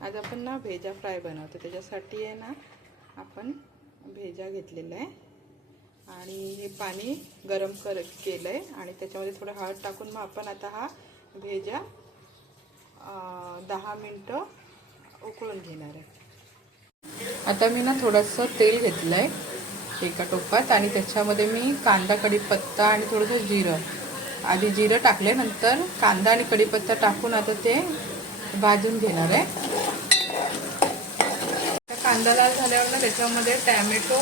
आज आपण ना भेजा फ्राय बनवतो त्याच्यासाठी आहे ना आपण भेजा घेतलेला आहे. आणि हे पाणी गरम कर केलं आहे आणि त्याच्यामध्ये थोडं हळद टाकून मग आपण आता हा भेजा दहा मिनटं उकळून घेणार आहे. आता मी ना थोडंसं तेल घेतलं आहे एका टोपात. आणि त्याच्यामध्ये मी कांदा कढीपत्ता आणि थोडंसं जिरं. आधी जिरं टाकले नंतर कांदा आणि कढीपत्ता टाकून आता ते भाजून घेणार आहे. कांदा लाल झाल्यावर ना त्याच्यामध्ये टॅमॅटो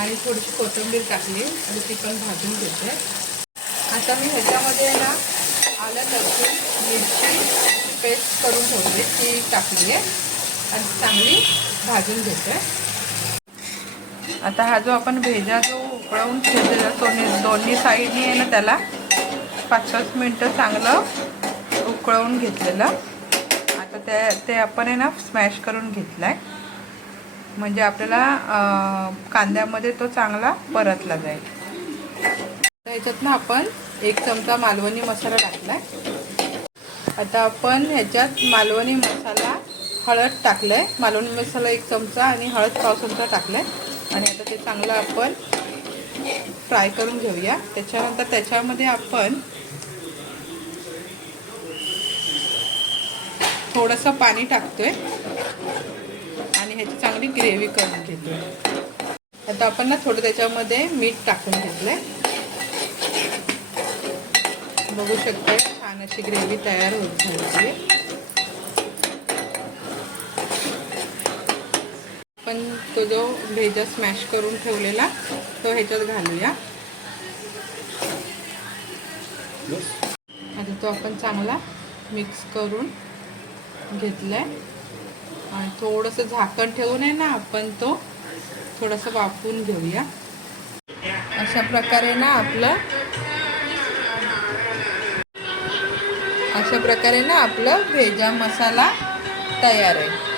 आणि थोडीशी कोथिंबीर टाकली आणि ती पण भाजून घेते. आता मी ह्याच्यामध्ये ना आलं लसूण मिरची पेस्ट करून ठेवली ती टाकली आहे. आणि चांगली भाजून घेते. आता हा जो आपण भेजा जो उकळवून ठेवलेला तो दोन्ही साईडनी आहे ना त्याला पाच पाच मिनटं चांगलं उकळवून घेतलेलं. तर ते ते आपण आहे ना स्मॅश करून घेतला आहे म्हणजे आपल्याला कांद्यामध्ये तो चांगला परतला जाईल. तर ह्याच्यात ना आपण एक चमचा मालवणी मसाला टाकलाय. आता आपण ह्याच्यात मालवणी मसाला हळद टाकलाय. मालवणी मसाला एक चमचा आणि हळद पाव चमचा टाकलाय. आणि आता ते चांगलं आपण फ्राय करून घेऊया. त्याच्यानंतर त्याच्यामध्ये आपण थोडंसं पाणी टाकतोय. आणि ह्याची चांगली ग्रेव्ही करून घेतोय. आता आपण ना थोडं त्याच्यामध्ये मीठ टाकून घेतलंय. बघू शकता छान अशी ग्रेव्ही तयार होत झाली आपण तो जो भेजा स्मॅश करून ठेवलेला तो ह्याच्यात घालूया. आता तो आपण चांगला मिक्स करून घेतलंय. आणि थोडंसं झाकण ठेवून आहे ना आपण तो थोडंसं वाफवून घेऊया. अशा प्रकारे ना आपलं अशा प्रकारे ना आपलं भेजा मसाला तयार आहे.